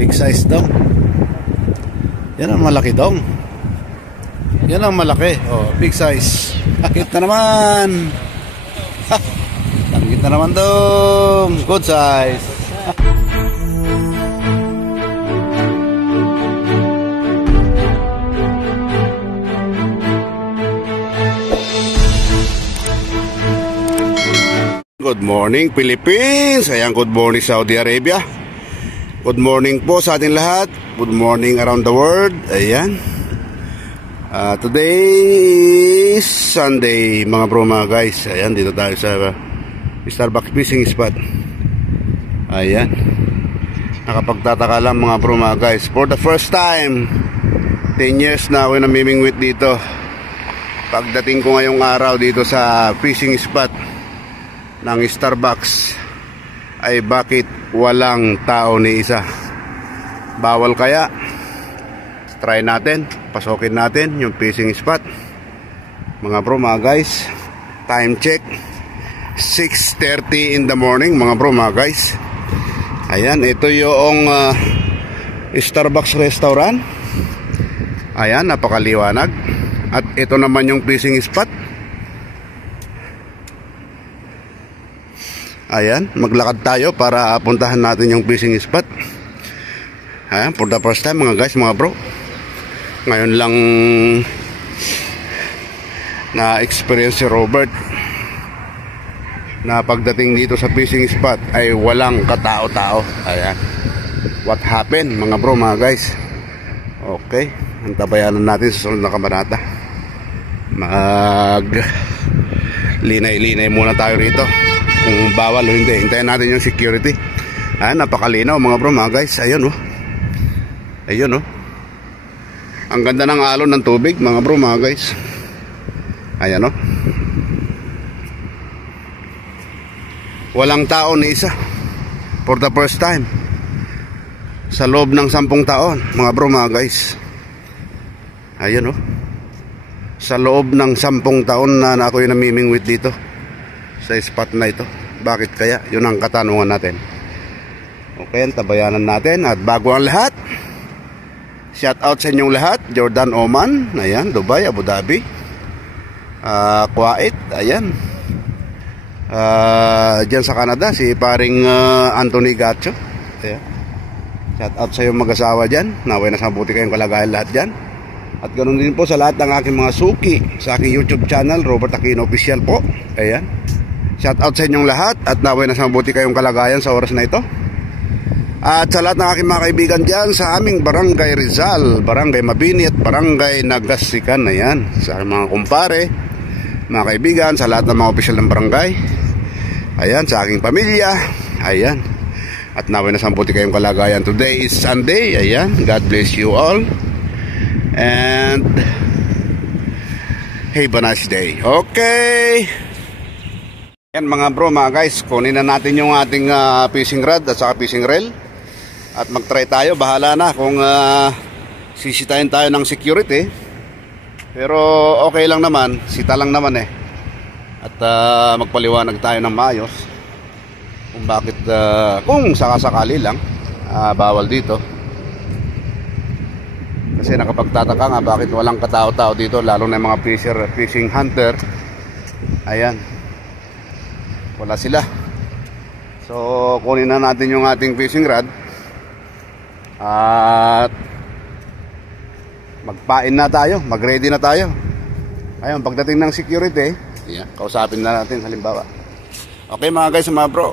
Big size dong. Yan ang malaki dong. Yan ang malaki. Oh, big size. Kita naman. Tanggit na naman dong. Good size. Good morning Philippines. Ayan, good morning Saudi Arabia. Good morning po sa ating lahat. Good morning around the world. Ayan. Today is Sunday mga bro, mga guys. Ayan, dito tayo sa Starbucks fishing spot. Ayan. Nakapagtataka lang mga bro, mga guys. For the first time 10 years na ako namimingwit dito. Pagdating ko ngayong araw dito sa fishing spot ng Starbucks ay bakit walang tao ni isa? Bawal kaya? Try natin, pasokin natin yung fishing spot mga bro, mga guys. Time check 6:30 in the morning mga bro, mga guys. Ayan, ito yung Starbucks restaurant. Ayan, napakaliwanag. At ito naman yung fishing spot. Ayan, maglakad tayo para puntahan natin yung fishing spot. Ayan, for the first time mga guys, mga bro. Ngayon lang na-experience si Robert na pagdating dito sa fishing spot ay walang katao-tao. Ayan, what happened mga bro, mga guys. Okay, antabayanan natin sa sunod na kabanata. Mag linay-linay muna tayo rito kung bawal o hindi. Hintayin natin yung security. Ayan, napakalinaw mga bro, mga guys. Ayun oh. Ayun oh. Ang ganda ng alon ng tubig mga bro, mga guys. Ayan oh. Walang tao ni isa. For the first time sa loob ng 10 taon mga bro, mga guys. Ayan oh. Sa loob ng 10 taon na ako yung namimingwit dito sa spot na ito. Bakit kaya? Yun ang katanungan natin. Okay, tabayanan natin. At bago ang lahat, shout out sa inyong lahat. Jordan, Oman, ayan, Dubai, Abu Dhabi, Kuwait, ayan, dyan sa Canada si paring Anthony Gacho, ayan. Shout out sa iyong mag-asawa dyan. Naway na mabuti kayong kalagayan lahat dyan. At ganoon din po sa lahat ng aking mga suki sa aking YouTube channel, Robert Aquino Official po. Ayan, shout out sa inyong lahat. At naway na mabuti kayong kalagayan sa oras na ito. At sa lahat ng aking mga kaibigan dyan sa aming Barangay Rizal, Barangay Mabini at Barangay Nagasikan. Ayan, sa mga kumpare, mga kaibigan, sa lahat ng mga opisyal ng barangay. Ayan, sa aking pamilya. Ayan, at naway na mabuti kayong kalagayan. Today is Sunday. Ayan, God bless you all and have a nice day. Okay. Ayan mga bro, mga guys, kunin na natin yung ating fishing rod at saka fishing reel. At mag-try tayo, bahala na kung sisitahin tayo ng security. Pero okay lang naman, sita lang naman eh. At magpaliwanag tayo ng maayos kung bakit, kung sakasakali lang bawal dito. Kasi nakapagtataka nga bakit walang katao-tao dito, lalo na yung mga fishing hunter. Ayan, wala sila. So kunin na natin yung ating fishing rod at magpain na tayo, mag-ready na tayo. Ayun, pagdating ng security, yeah, kausapin na natin halimbawa. Okay mga guys, mga bro,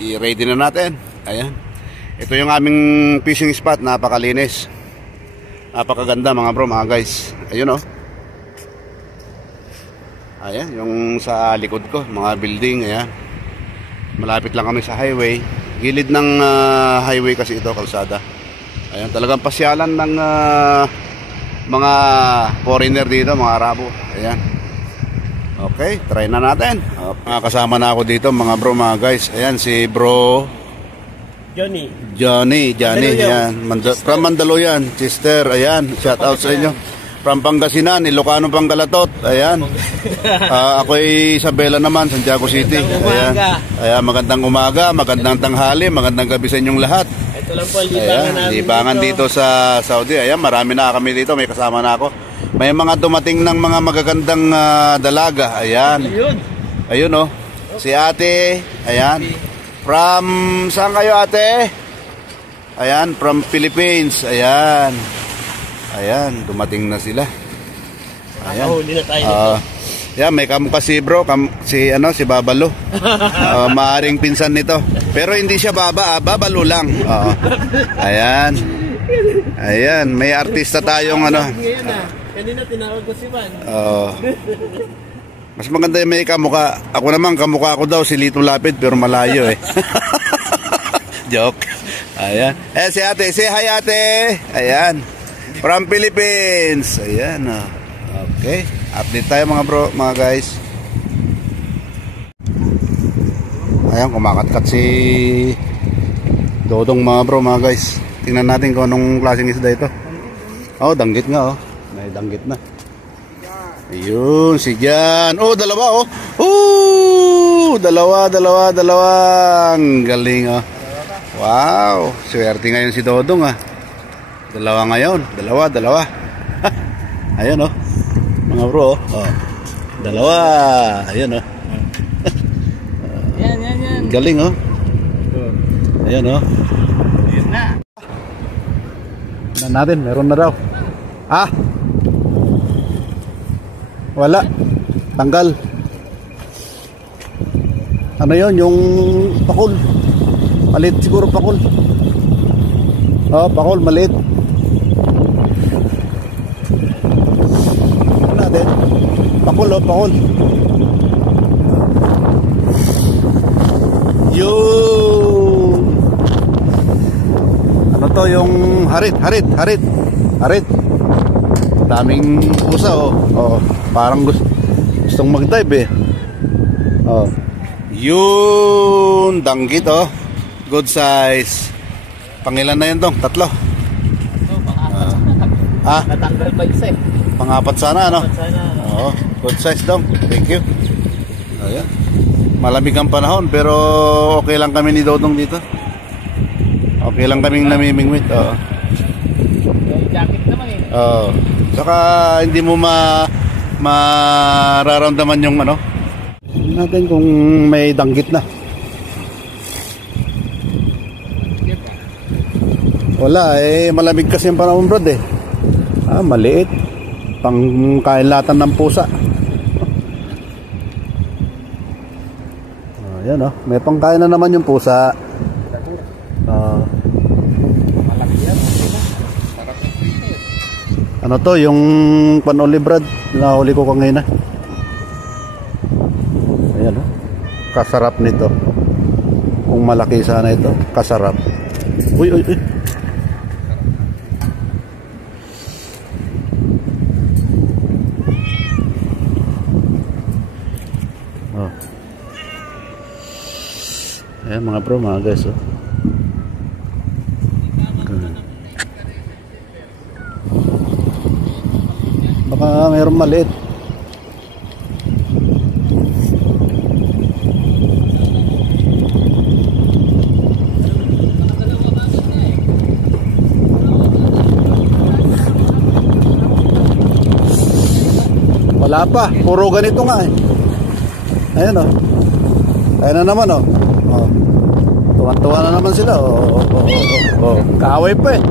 i-ready na natin. Ayan, ito yung aming fishing spot, napakalinis, napakaganda mga bro, mga guys. Ayun oh. Ayan, yung sa likod ko, mga building. Ayan, malapit lang kami sa highway. Gilid ng highway kasi ito, kalsada. Ayan, talagang pasyalan ng mga foreigner dito, mga Arabo. Ayan. Okay, try na natin. Kasama na ako dito mga bro, mga guys. Ayan, si bro Johnny. Ayan, from Mandaluyong, sister. Ayan, shout out sa inyo. From Pangasinan, Ilocano, Pangalatot. Ayan. Ako'y Isabela naman, Santiago City. Ayan. Ayan, magandang umaga, magandang tanghali, magandang gabi sa inyong lahat. Ito Ito lang po ang libangan namin libangan dito sa Saudi. Ayan, marami na kami dito. May kasama na ako. May mga dumating ng mga magagandang dalaga. Ayan. Ayun oh. Si ate. Ayan. From, saan kayo ate? Ayan, from Philippines. Ayan. Ayan, dumating na sila. Ayan. Nakahuli na tayo. Yeah, may kamukha si bro, si Babalo. Maaring pinsan nito. Pero hindi siya Babalo lang. Ayan. Ayan, may artista tayong Kanina tinawag ko si Van. Mas maganda yung may kamukha. Ako naman, kamukha ako daw si Lito Lapid pero malayo eh. Joke. Ayan. Si ate, say hi ate. Ayan. From Philippines. Ayan. Okay. Update tayo mga guys. Ayan, kumakatkat si Dodong mga guys. Tingnan natin kung anong klaseng isda ito. Oh, danggit nga oh. May danggit na. Ayun, si Jan. Oh, dalawa oh. Dalawang galing oh. Wow, swerte ngayon si Dodong ah. Dalawa ngayon, dalawa. Ayun oh. Mga bro, dalawa. Ayan oh. Yan. Galing oh. Ayan oh. Ayan na. Tignan natin, meron na daw. Wala. Tanggal. Ano yun? Yung pakul. Maliit siguro pakul. Pakul, maliit. Pakul. Yun. Ano to yung harit. Daming pusa oh. Parang gustong mag-dive eh. Yun, danggit oh. Good size. Pangilan na yun dong? 3. Natanggal pa isa eh. Pangapat sana ano? Good size dong. Thank you. Ayan. Malamig ang panahon pero okay lang kami ni Dodong dito. Okay lang kaming namimingwit. Yung jacket naman eh. Saka hindi mo mararamdaman yung ano. Tingnan natin kung may danggit na. Wala eh, malamig kasi ang panahon brad eh. Maliit. Pangkailatan ng pusa. Ayan oh, may pangkain na naman yung pusa. Ano to, yung panuli brad, nahuli ko kanina. Ayan oh, kasarap nito. Kung malaki sana ito, kasarap. Uy. Ayan mga bro, mga guys oh. Baka mayroong maliit. Wala pa, puro ganito nga eh. Ayan oh. Ayan na naman oh. Tuwan-tuwa na naman sila. Kaaway pa eh.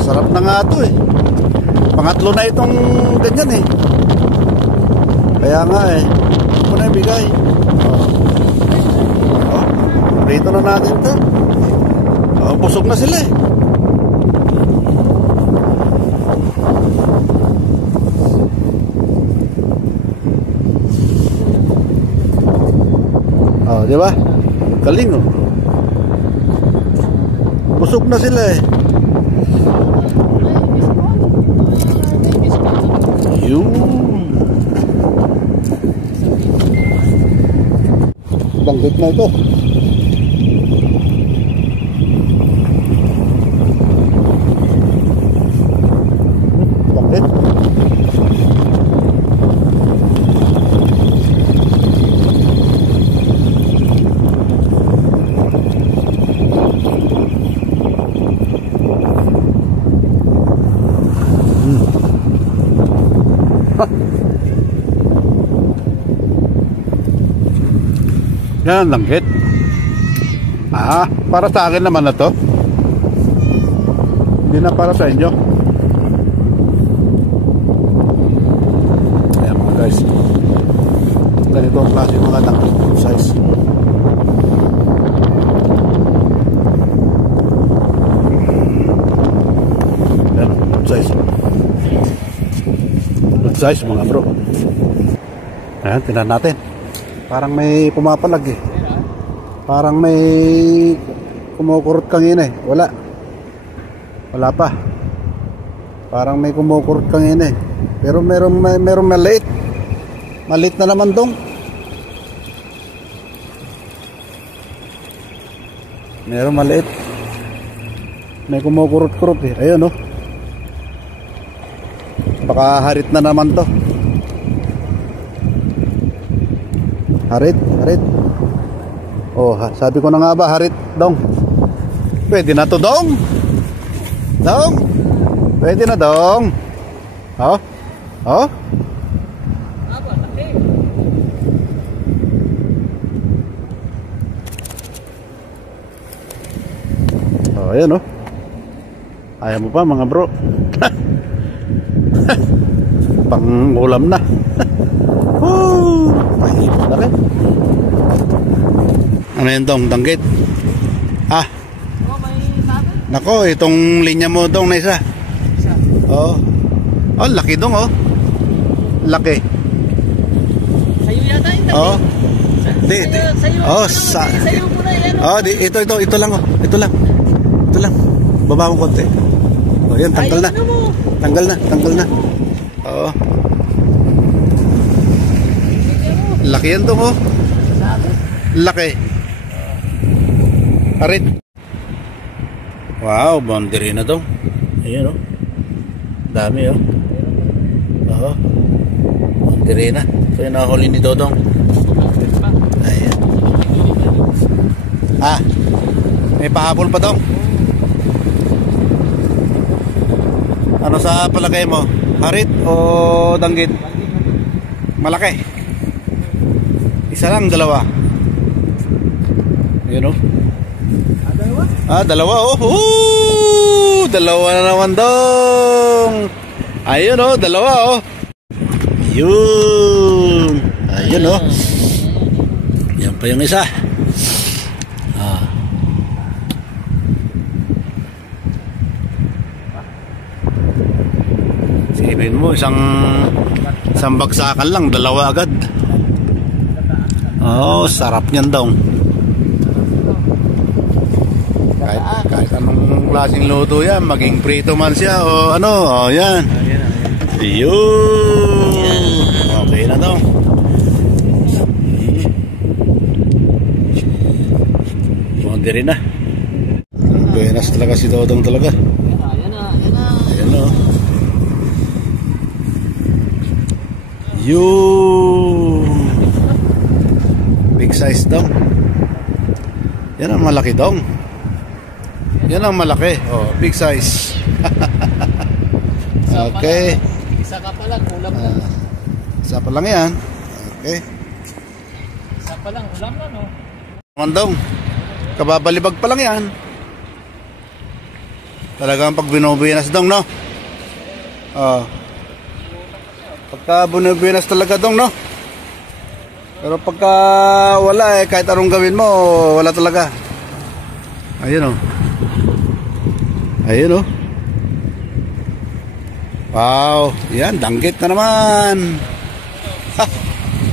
Sarap na nga ito eh. Pangatlo na itong ganyan eh. Kaya nga eh. Ito na ibigay. Rito na natin ito. Busog na sila eh. Di ba? Galing oh. Busog na sila eh. Yun. Danggit na ito. Danggit. Yan, langgit. Para sa akin naman na to. Hindi na para sa inyo. Ayan mga guys. Ganito ang klase mga langgit. Size. Ayan, good size. Good size mga bro. Ayan, tingnan natin. Parang may pumapalag eh. Parang may kumukurot kanina eh. Wala. Wala pa. Parang may kumukurot kanina eh. Pero meron maliit. Maliit na naman dong. Meron maliit. May kumukurot-kurot eh. Ayun oh. Baka harit na naman to. Harit. Oh, sabi ko na nga ba, harit, dong. Pwede na to, dong. Dong. Pwede na, dong. Oh. Oh. Oh, ayan, oh. Ayaw mo pa, mga bro. Pang-ulam na. Ay, laki. Ano yan dong? Danggit? Nako, itong linya mo dong na isa. Oh, laki dong oh. Laki. Sayo yata yung oh. Sayo mo na yan. Ito lang oh. Ito lang. Baba mo konti. Oh, yan, tanggal na. Tanggal na. Oo. Laki yan dong oh. Laki. Arit. Wow, boundary na dong. Ayan oh. Dami oh. Oo. Boundary na. Ito yung nahuli ni Dodong. Ayan. May pahabol pa dong. Ano sa palagay mo? Harit o danggit? Malaki. Isa lang, dalawa. Ayan oh. Dalawa oh. Dalawa na naman dong. Ayun oh, dalawa oh. Ayun oh. Yan pa yung isa. Sipin mo, isang bagsakan lang, dalawa agad. Oh, sarap niyan dong. Kahit anong klaseng luto yan, maging prito man siya o ano, yan. Yun. Okay na to. Bundi rin na. Buenas talaga si Dodong talaga. Ayan o. Yun. Big size dong. Yan ang malaki dong. Yan ang malaki. Oh, big size. Okay. Isa ka pa lang, ulam na. Isa pa lang yan. Okay. Isa pa lang, ulam na no. Mandong. Kababalibag pa lang yan. Talagang pag binubuenas dong no. Pagka binubuenas talaga dong no. Pero pagka wala kahit anong gawin mo, wala talaga. Ayun oh. Ayun oh. Wow, yan, danggit na naman.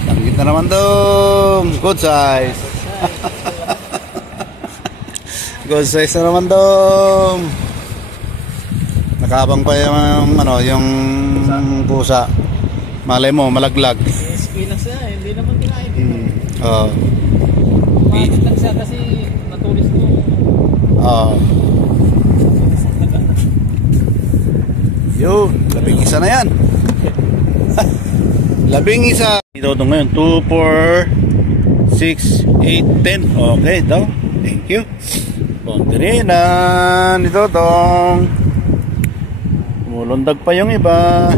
Danggit na naman dong. Good size. Good size na naman dong. Nakabang pa yung yung pusa. Malay mo, malaglag. Spinas na, hindi naman kinain. Bakit lang siya kasi natulis mo. Yun, labing isa na yan. Labing isa. Ito ngayon, 2, 4, 6, 8, 10. Okay, ito. Thank you. Boundary na. Ito, Mulundag pa yung iba.